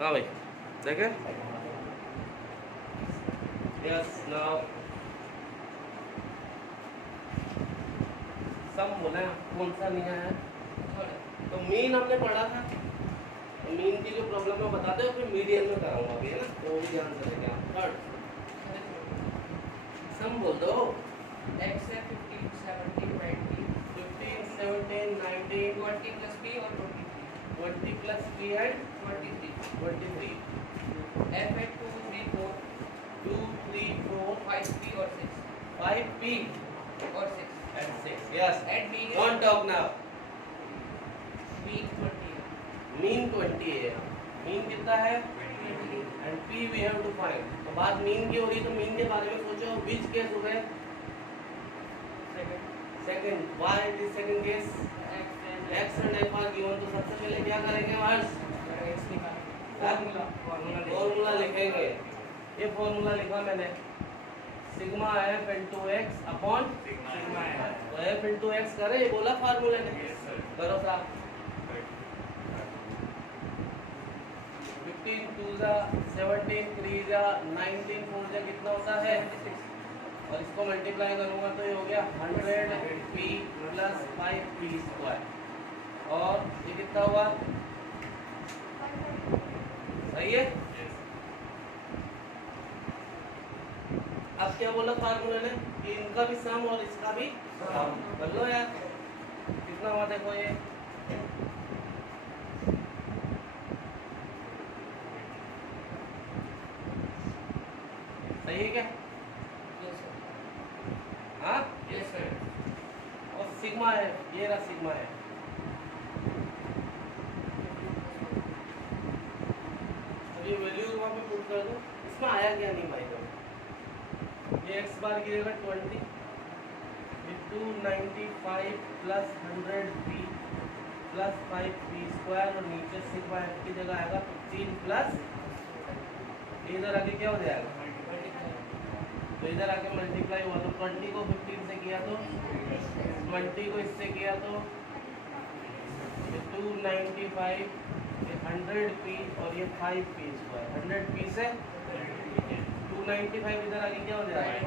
हाँ भाई देखे। यस नाउ सम बोला है, कौन सा नहीं है? तो मीन हमने पढ़ा था, तो मीन की जो प्रॉब्लम है बताते हो, फिर मीडियन में कराऊंगा अभी, है ना? तो वो भी ध्यान से देखें आप। थर्ड सम बोल दो। x है 15 17 20 15 17 19 20 plus p और 23 20 plus p and 23 23 f है 2 3 4 2 3 4 5 p और 6 5 p और 6 and 6 yes and b don't talk now mean 20 है mean 20 है। mean कितना है 20 and p we have to find। तो बात mean की हो रही तो mean के बारे में सोचो। which case हो गए second second why it is second case x and f are given। तो सबसे पहले क्या करेंगे वर्ष x निकाल फॉर्मूला लिखेंगे। ये फॉर्मूला लिखा मैंने sigma F into x upon sigma है तो एफ इंटू एक्स करे, ये बोला फार्मूले ने। करो साहब 15 2 जा 17 3 जा 19 4 जा कितना होता है, और इसको मल्टीप्लाई करूंगा तो ये हो गया 100 पी प्लस 5 पी स्क्वायर। और ये कितना हुआ, सही है। अब क्या बोला फार्मूले ने कि इनका भी सम और इसका भी सम कर लो यार। कितना हुआ देखो ये सही है क्या? yes sir हाँ yes sir और सिग्मा है, ये रहा सिग्मा है। अब ये वैल्यू वहाँ पे पुट कर दो। इसमें आया क्या नहीं भाई को, ये एक्स बार की जगह 20 ये 295 plus 100 P plus 5 P square और नीचे सिग्मा एफ की जगह आएगा 15 प्लस इधर आके क्या हो जाएगा, तो इधर आके मल्टीप्लाई हुआ तो 20 को 15 से किया तो 20 को इससे किया तो 295 ये 100 पी और ये 5 पी स्क्वायर 100 पी से 295 इधर आके क्या हो जाएगा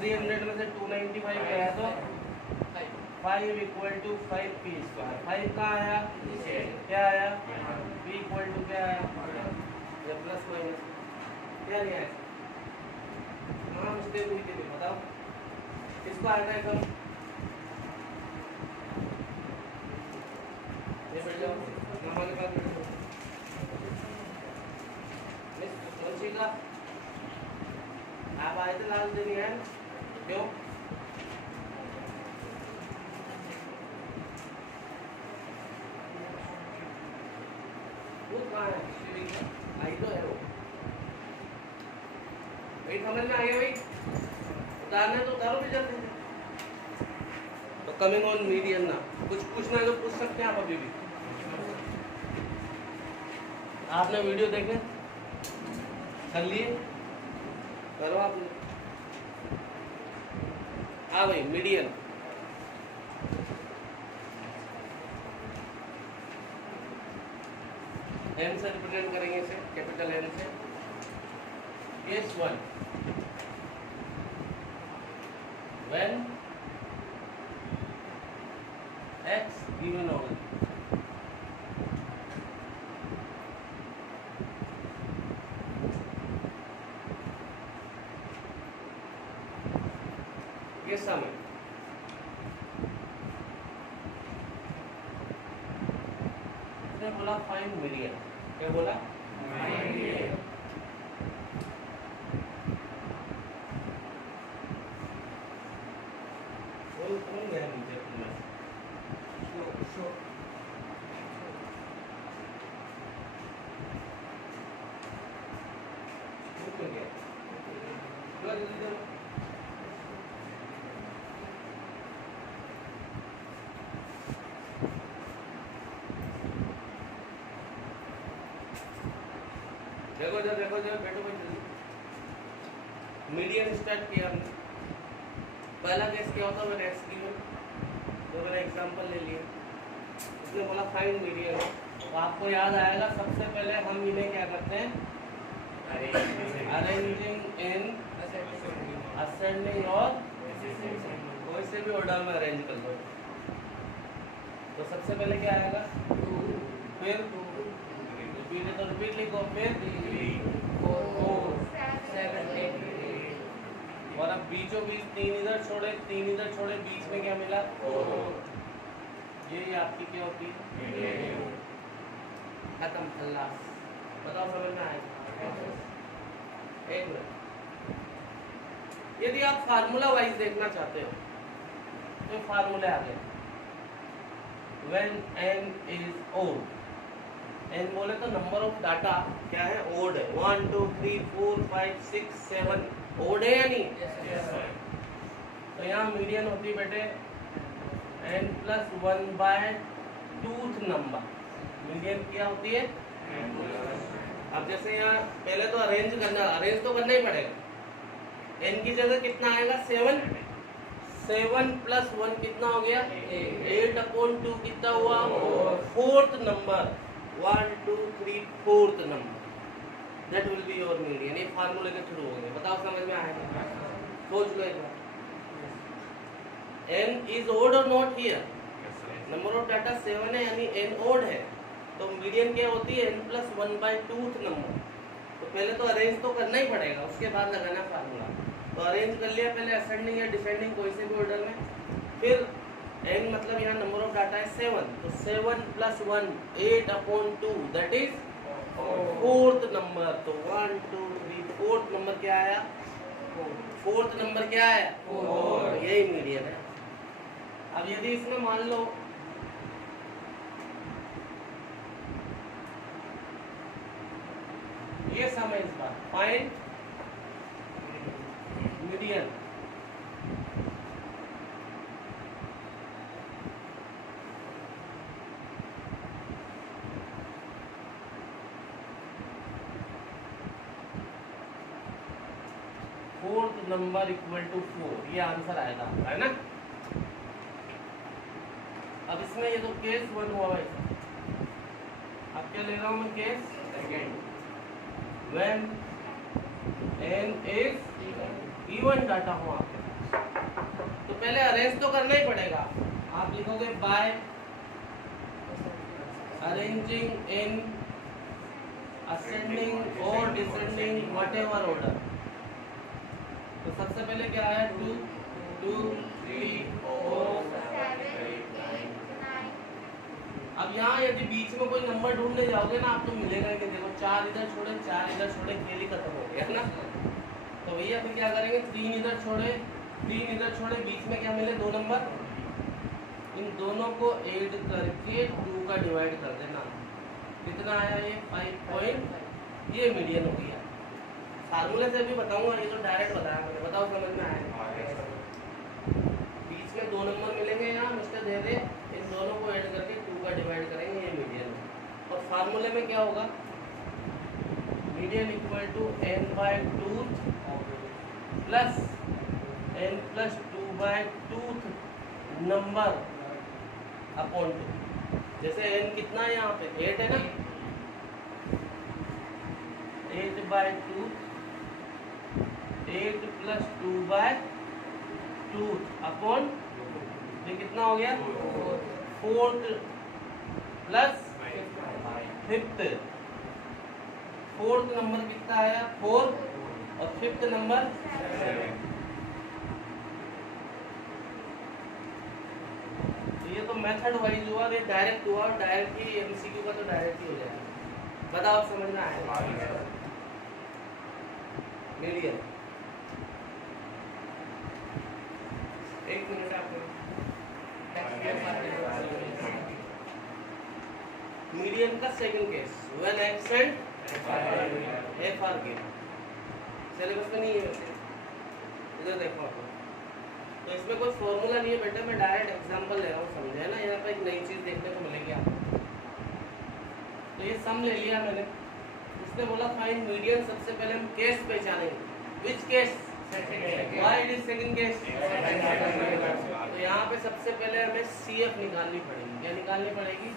300 में से 295 गया तो 5 इक्वल टू 5 पी स्क्वायर। 5 कहाँ आया, क्या आया, p इक्वल टू क्या आया, ये प्लस माइनस क्या नहीं आया। हाँ मिस्टेक हुई थी बताओ, इसको आएगा एकदम ये बैठ जाओ हमारे पास बैठ जाओ। कौन सी का आप आए थे लाल दिन है क्यों? वो कहाँ है, आई तो है वो भाई, समझ में आ गया भाई? उतारना तो उतारो भी जल्दी से। तो कमिंग ऑन मीडियन ना, कुछ पूछना है तो पूछ सकते हैं आप अभी भी। आपने वीडियो देखे कर लिए, करो आप। हाँ भाई मीडियन एम से रिप्रेजेंट करेंगे इसे, कैपिटल एम से। Case 1 when x given only ये समय इसने बोला फाइंड मीडियन, क्या बोला मीडियन। कौन गया नीचे में शो में गया जल्दी करो। देखो जब बैठो भाई जल्दी। मीडियन स्टार्ट किया हमने। पहला केस क्या होता है, मैंने एक्स गिवन तो मैंने एग्जांपल ले लिया। इसने बोला फाइंड मीडियन, तो आपको याद आएगा सबसे पहले हम इन्हें क्या करते हैं, अरेंजिंग इन असेंडिंग और कोई से भी ऑर्डर में अरेंज कर दो। तो सबसे पहले क्या आएगा, फिर रिपीट है तो रिपीट लिखो, फिर 7 8 और अब बीचों बीच 3 इधर छोड़े 3 इधर छोड़े, बीच में क्या मिला, ये आपकी क्या होती है, खत्म, खल्लास। बताओ समझ में आएगा? एक मिनट, यदि आप फार्मूला वाइज देखना चाहते हो तो फार्मूले आ गए। When n is odd, n बोले तो नंबर ऑफ डाटा क्या है, ओड है। 1 2 3 4 5 6 7 ओड है या नहीं? तो यहाँ मीडियन होती है बेटे n plus 1 by two th number. Median क्या होती है? अब जैसे यहाँ पहले तो अरेंज तो करना ही पड़ेगा। n की जगह कितना आएगा, 7 7 प्लस 1 कितना हो गया, 8/2 कितना हुआ, fourth number, 1 2 3 fourth number, that will be your median. ये फार्मूले के थ्रू होंगे। बताओ समझ में आएगा? सोच लो एक बार, n इज ओड और not here, number of data 7 है यानी n ओड है, तो मीडियन क्या होती है, n plus 1 by two th number. तो पहले तो अरेंज तो करना ही पड़ेगा, उसके बाद लगाना फार्मूला। तो अरेंज कर लिया पहले असेंडिंग या डिसेंडिंग कोई से भी ऑर्डर में, फिर n मतलब यहाँ नंबर ऑफ डाटा है 7, तो 7 plus 1 8/2 that is fourth number. तो 1 2 3 फोर्थ नंबर क्या आया, फोर्थ नंबर क्या आया, यही मीडियन है। अब यदि इसमें मान लो ये समय इस बार find median, fourth number equal to 4, ये आंसर आएगा, है ना? अब इसमें ये तो केस 1 हुआ है, अब क्या ले रहा हूं मैं, case second. When n is even data हो आपके, तो पहले अरेंज तो करना ही पड़ेगा। आप लिखोगे बाय अरेंजिंग इन असेंडिंग और डिसेंडिंग व्हाटएवर ऑर्डर। तो सबसे पहले क्या है, 2 2 3 4 अब यहाँ यदि बीच में कोई नंबर ढूंढने जाओगे ना आप, तो मिलेगा ही नहीं। देखो 4 इधर छोड़े 4 इधर छोड़े, खेल ही खत्म हो गया ना। तो भैया फिर क्या करेंगे, 3 इधर छोड़े 3 इधर छोड़े, बीच में क्या मिले, 2 नंबर, इन दोनों को ऐड करके 2 का डिवाइड कर देना। कितना आया ये, 5 ये मीडियन हो गया। फार्मूले से भी बताऊंगा, ये तो डायरेक्ट बताया मैंने। बताओ समझ में आया? बीच में 2 नंबर मिलेंगे यहाँ मिस्टर दे दे, इन दोनों को ऐड करके 2 का डिवाइड करेंगे, ये मीडियन। और फार्मूले में क्या होगा, median equal to n by two th plus n plus 2 by two th number upon 2। जैसे n कितना है यहाँ पे, 8 है ना, 8 by two th, 8 plus 2 by two th upon, ये कितना हो गया, fourth plus fifth. Fourth number कितना आया, 4, और फिफ्थ नंबर 7। तो ये तो मेथड वाइज हुआ, ये डायरेक्ट हुआ, और डायरेक्ट ही एमसीक्यू का तो डायरेक्ट ही हो जाएगा। बताओ समझ में आया? मीडियन, एक मिनट आपको, मीडियन का second case, when x and F R given. Syllabus में नहीं है वैसे, इधर देखो आप। तो इसमें कोई फॉर्मूला नहीं है बेटा, मैं डायरेक्ट एग्जांपल ले रहा हूँ, समझे है ना? यहाँ पे एक नई चीज़ देखने को मिलेगी आपको। तो ये सम ले लिया मैंने, उसने बोला फाइंड मीडियन। सबसे पहले हम केस पहचानेंगे, which case, why it is second case? तो यहाँ पे सबसे पहले हमें CF निकालनी पड़ेगी। क्या निकालनी पड़ेगी?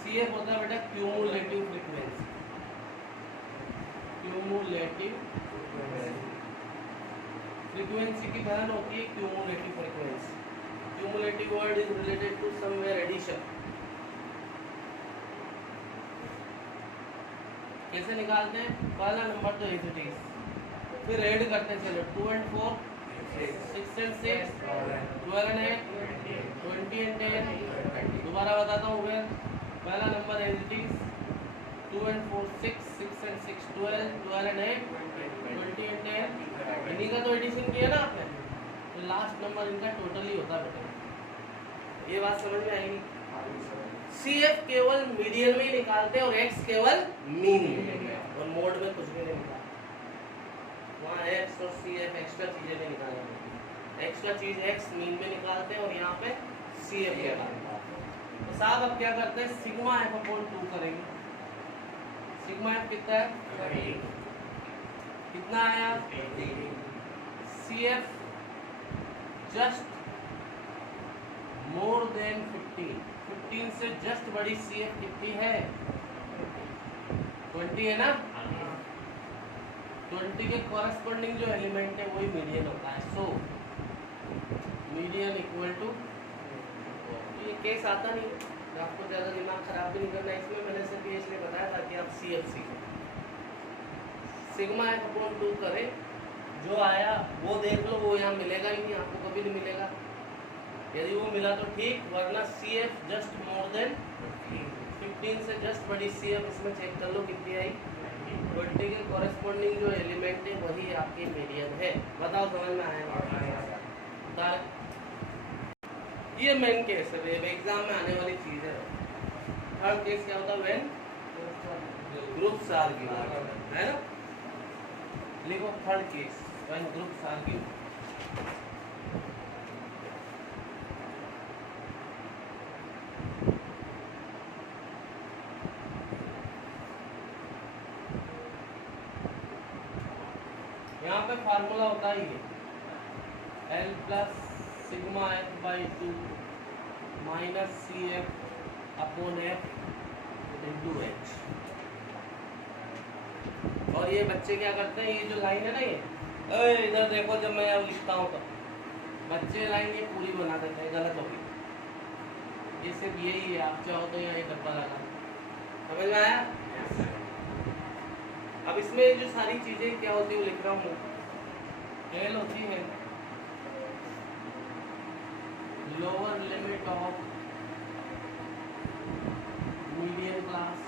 CF होता है बेटा क्यूमुलेटिव फ्रीक्वेंसी। क्यूमुलेटिव फ्रीक्वेंसी की बहन होती है cumulative frequency. Cumulative word is related to somewhere addition. कैसे निकालते हैं? पहला नंबर तो एज इट इज, फिर ऐड करते चलो 2 and 4 6 and 6 12 and 8 20 and 10। दोबारा बताता हूँ फिर, पहला नंबर as it is 2 and 4 6 6 and 6 12 12 and 8 20 and 10। इन्हीं का तो एडिशन किया ना आपने, तो लास्ट नंबर इनका टोटल ही होता है बेटा। ये बात समझ में आएगी? CF केवल मीडियन में ही निकालते हैं और X केवल मीन में, और मोड में कुछ भी नहीं निकालते। वहाँ X और CF एक्स्ट्रा चीजें नहीं निकालेंगे, एक्स्ट्रा चीज X मीन में निकालते हैं और यहाँ पे CF निकालते हैं। तो साहब अब क्या करते हैं, सिग्मा F अपॉन 2 करेंगे। सिग्मा F कितना है? कितना आया? CF जस्ट मोर देन 15 से जस्ट बड़ी CF कितनी है? 20 है ना? 20 के कॉरेस्पॉन्डिंग जो एलिमेंट है वही मीडियन होता है। सो मीडियन इक्वल टू, ये केस आता नहीं तो आपको ज़्यादा दिमाग खराब भी नहीं करना है इसमें। मैंने सिर्फ ये इसलिए बताया ताकि आप CF सीखें। सिग्मा F अपॉन 2 करें, जो आया वो देख लो, वो यहाँ मिलेगा ही नहीं, आपको कभी नहीं मिलेगा। यदि वो मिला तो ठीक, वरना CF जस्ट मोर देन 15 से जस्ट बड़ी CF इसमें चेक कर लो कितनी आई। 20 के कॉरेस्पॉन्डिंग जो एलिमेंट है वही आपकी मीडियन है। बताओ समझ में आया? ये मेन केस है, एग्जाम में आने वाली चीज है। थर्ड केस क्या होता है? व्हेन ग्रुप्स आर गिवन, है ना? लिखो third case, when groups are given. यहाँ पे फार्मूला होता ही है L plus sigma F by 2 minus CF upon F into H। और ये बच्चे क्या करते हैं, ये जो लाइन है ना, ये इधर देखो, जब मैं अब लिखता हूँ तो बच्चे लाइन ये पूरी बना देते हैं, गलत होगी। ये सिर्फ यही है, आप चाहो तो यहाँ ये डब्बा लगा। समझ में आया? अब इसमें जो सारी चीजें क्या होती है वो लिख रहा हूँ। L होती है lower limit of median class,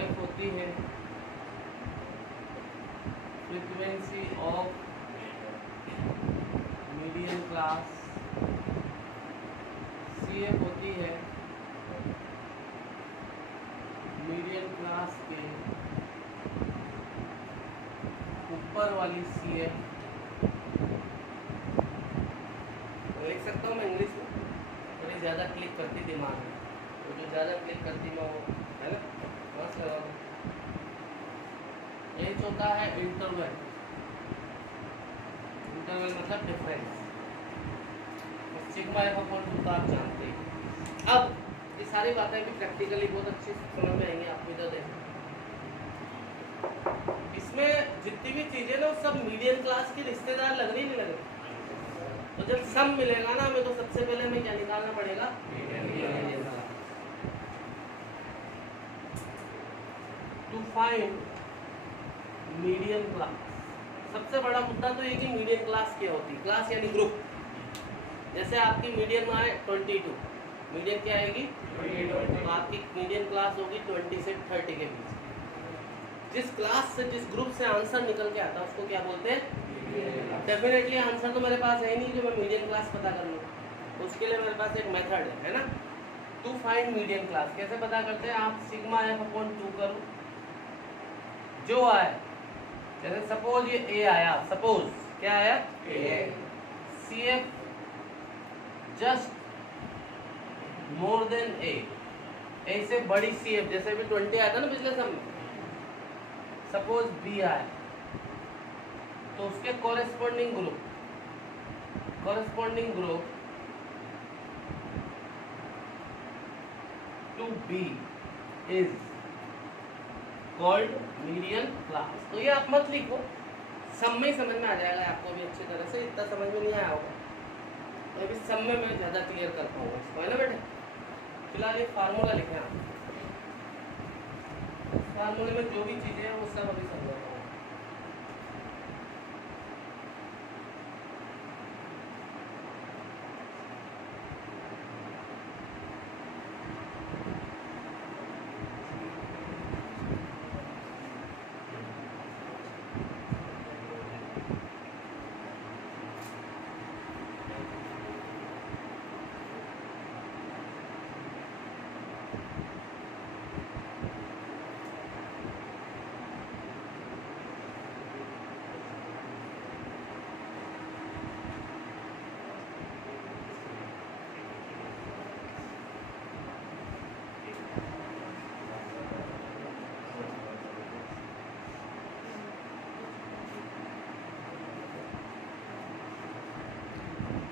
F होती है frequency of median class, CF होती है मीडियन क्लास के ऊपर वाली CF। लिख सकता हूँ मैं इंग्लिश में, थोड़ी ज़्यादा क्लिक करती दिमाग में, तो जो ज़्यादा क्लिक करती मैं वो, है ना, बस लगा दो। H होता है इंटरवल, इंटरवल मतलब डिफरेंस। सिग्मा F अपॉन 2 आप जानते हैं। अब ये सारी बातें भी प्रैक्टिकली बहुत अच्छी समझ में आएंगी आपको। इधर देखो, इसमें जितनी भी चीजें ना सब मीडियन क्लास के रिश्तेदार लग रही नहीं लग रही। तो जब सब मिलेगा ना, मेरे को सबसे पहले हमें क्या निकालना पड़ेगा? To find median class. सबसे बड़ा मुद्दा तो ये कि मीडियन क्लास क्या होती है। क्लास यानी ग्रुप। जैसे आपकी मीडियन में आए 22, मीडियन क्या आएगी? तो आपकी मीडियन क्लास होगी 20 से 30 के बीच। जिस क्लास से, जिस ग्रुप से आंसर निकल के आता है उसको क्या बोलते हैं? डेफिनेटली आंसर तो मेरे पास है नहीं जो मैं मीडियन क्लास पता कर लूँ। उसके लिए मेरे पास एक मेथड है ना, टू फाइंड मीडियन क्लास। कैसे पता करते हैं? आप सिग्मा F अपॉन 2 करो, जो आए, जैसे सपोज ये A आया, सपोज क्या आया? CF just more than A से बड़ी CF, जैसे भी 20 आया था ना पिछले सम में, सपोज B आया, तो उसके corresponding group to be is called median class. तो ये आप मत लिखो, सब में ही समझ में आ जाएगा आपको भी अच्छी तरह से, इतना समझ में नहीं आया होगा तो अभी सब में मैं ज़्यादा क्लियर कर पाऊंगा इसको, है ना बेटे। फिलहाल एक फार्मूला लिखें आप, फार्मूले में जो भी चीज़ें हैं वो सब अभी समझा पाऊंगा।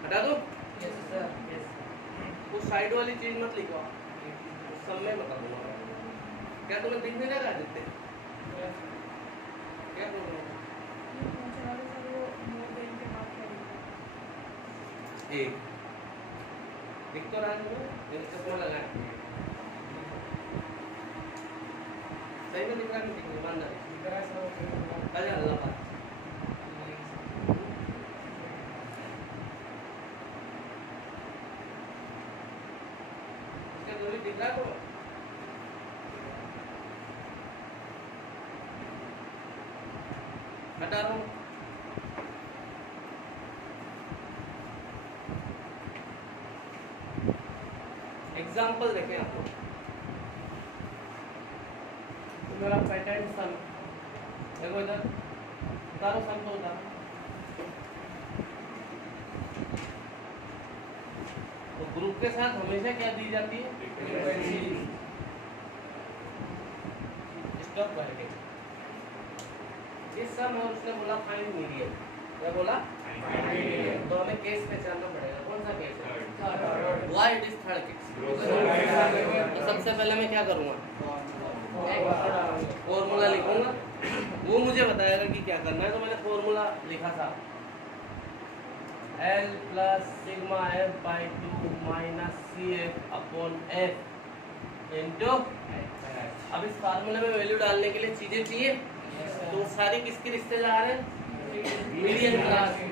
हटा दो, यस सर, यस वो साइड वाली चीज मत लिखो, उस सब में बता दूंगा। क्या तुम्हें दिख नहीं रहा आदित्य? क्या प्रॉब्लम है? एक दिख तो रहा है तुम्हें, एक चश्मा लगाए सही में दिख रहा नहीं? दिख रहा, ईमानदारी अरे अल्लाह पाक दिख रहा है तो हटा रहा हूँ। एग्जाम्पल देखें आप लोग, तो मेरा पैटर्न सन देखो इधर उतारो, सन तो उतारो। तो ग्रुप के साथ हमेशा क्या दी जाती है? स्टॉप करके इस सम और उसने बोला फाइंड मीडियन। क्या बोला? तो हमें केस पहचानना पड़ेगा, कौन सा केस है? Why it is third case. तो सबसे पहले मैं क्या करूँगा? फॉर्मूला लिखूंगा, वो मुझे बताएगा कि क्या करना है। तो मैंने फॉर्मूला लिखा था L plus sigma F by 2 minus CF upon F into. अब इस फार्मूले में वैल्यू डालने के लिए चीजें चाहिए, तो सारी किसके रिश्तेदार हैं? मीडियन क्लास के।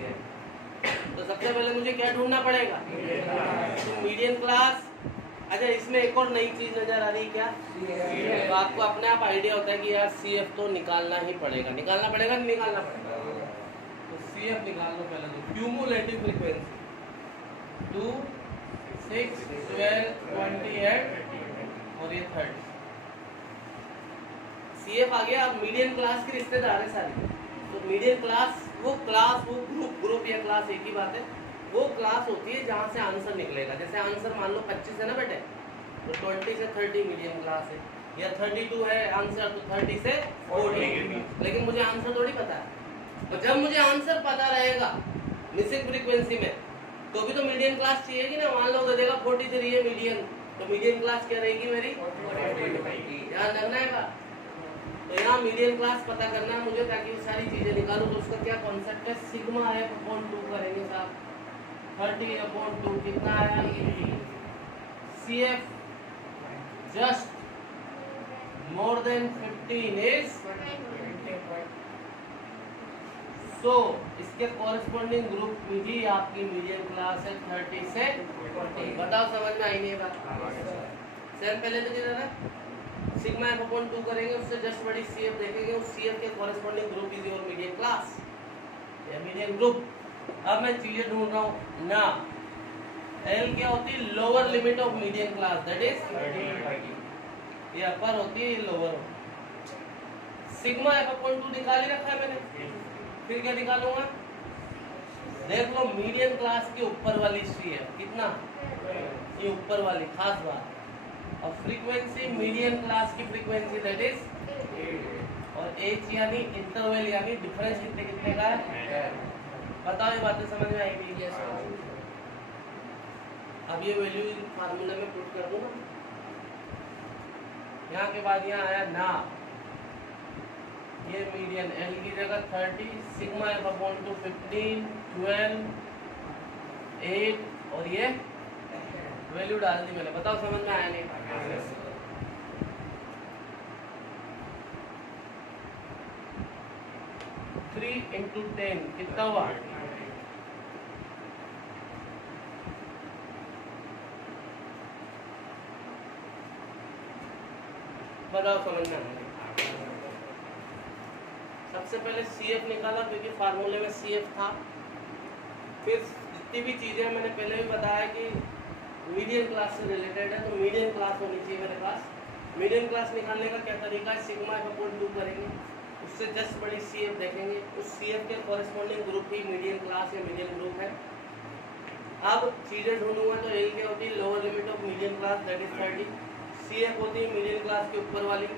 तो सबसे पहले मुझे क्या ढूंढना पड़ेगा? तो मीडियन क्लास। अच्छा, इसमें एक और नई चीज नजर आ रही है क्या? तो आपको अपने आप आइडिया होता है कि यार CF तो निकालना ही पड़ेगा, निकालना पड़ेगा नहीं निकालना पड़ेगा? तो CF निकाल लो पहले। तो क्यूमुलेटिव फ्रीक्वेंसी 2, 6, 12, 28 और ये 30। CF आ गया। अब मीडियन क्लास की रिश्तेदार है सारी। तो मीडियन क्लास वो ग्रुप या क्लास एक ही बात है। वो क्लास होती है जहाँ से आंसर निकलेगा। जैसे आंसर मान लो 25 है ना बेटे, तो 20 से 30 मीडियन क्लास है, या 32 है आंसर तो 30 से 40। लेकिन मुझे आंसर थोड़ी पता है। तो जब मुझे आंसर पता रहेगा मिसिंग फ्रीक्वेंसी में, तो भी तो मीडियन क्लास चाहिए कि ना। मान लो दे देगा 43 है मीडियन, तो मीडियन क्लास क्या रहेगी मेरी? ध्यान रखना है। तो यहाँ मीडियन क्लास पता करना है मुझे, ताकि वो सारी चीजें निकालूं। तो उसका क्या कॉन्सेप्ट है? सिग्मा है अपॉन 2 करेंगे साहब, 30 अपॉन 2 कितना आया? CF just more than 15 is so इसके कॉरेस्पॉन्डिंग ग्रुप में भी आपकी मीडियन क्लास है 30 से 40। बताओ समझ में आई नहीं है बात? सेम पहले तो किधर है? सिग्मा एफ अपॉन 2 करेंगे, उससे जस्ट बड़ी CF देखेंगे, उस CF के corresponding group is your median class या मीडियन ग्रुप। अब मैं चीजें ढूंढ रहा हूँ ना। L क्या होती है? Lower limit of median class, that is 30। ये अपर होती है, लोअर होती है। सिग्मा एफ अपॉन 2 निकाल ही रखा है मैंने, फिर क्या निकालूंगा? देख लो मीडियन क्लास के ऊपर वाली CF कितना? ये ऊपर वाली खास बात। और फ्रीक्वेंसी मीडियन क्लास की फ्रीक्वेंसी दैट इज और एच यानी इंटरवल यानी डिफरेंस कितने कितने का है। बताओ ये बातें समझ में आएगी। Yes, sir. अब ये वैल्यू फार्मूले में पुट कर दूँ ना, यहाँ के बाद यहाँ आया ना, ये मीडियन एल की जगह 30, सिग्मा एफ अपॉन टू 15, 12, 8 और ये वैल्यू डाल दी मैंने। बताओ समझ में आया नहीं। 3 into 10 कितना हुआ। बताओ समझ में आया। सबसे पहले CF निकाला क्योंकि फार्मूले में CF था। फिर जितनी भी चीजें मैंने पहले भी बताया कि मीडियन क्लास से रिलेटेड है, तो मीडियन क्लास होनी चाहिए मेरे पास। मीडियन क्लास निकालने का क्या तरीका है, सिग्मा एफ अपॉन 2 करेंगे, उससे जस्ट बड़ी CF देखेंगे, उस CF के कॉरेस्पॉन्डिंग ग्रुप ही मीडियन क्लास या मीडियन ग्रुप है। अब चीजें ढूंढूंगा तो L क्या होती है, lower limit of median class that is 30। CF होती है मीडियन क्लास के ऊपर वाली,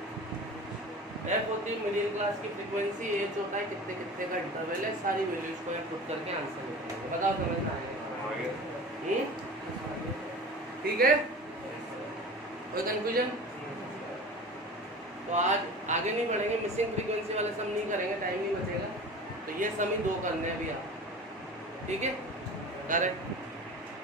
F होती है मीडियन क्लास की फ्रीक्वेंसी, H होता है कितने कितने का इंटरवल है। सारी वैल्यूज को यहाँ पुट करके आंसर लिखेंगे। बताओ समझ में आएगा। ठीक है, कोई कंफ्यूजन? तो आज आगे नहीं बढ़ेंगे, मिसिंग फ्रीक्वेंसी वाले सम नहीं करेंगे, टाइम नहीं बचेगा। तो ये सम ही 2 करने हैं अभी आप। ठीक है, करेक्ट।